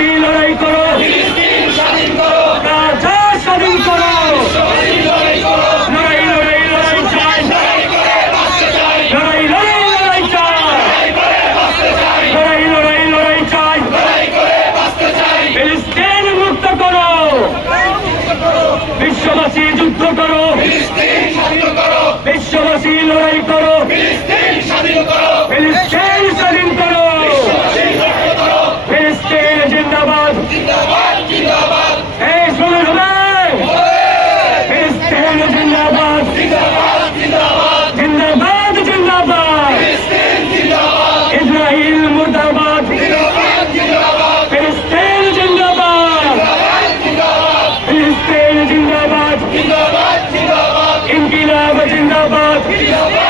ফিলিস্তিন লড়াই করো। ফিলিস্তিন স্বাধীন করো। গাজা স্বাধীন করো। লড়াই লড়াই লড়াই চাই। লড়াই লড়াই লড়াই চাই। লড়াই লড়াই লড়াই চাই। ফিলিস্তিন মুক্ত করো। বিশ্ববাসী লড়াই করো। স্বাধীন করো। জিন্দাবাদ।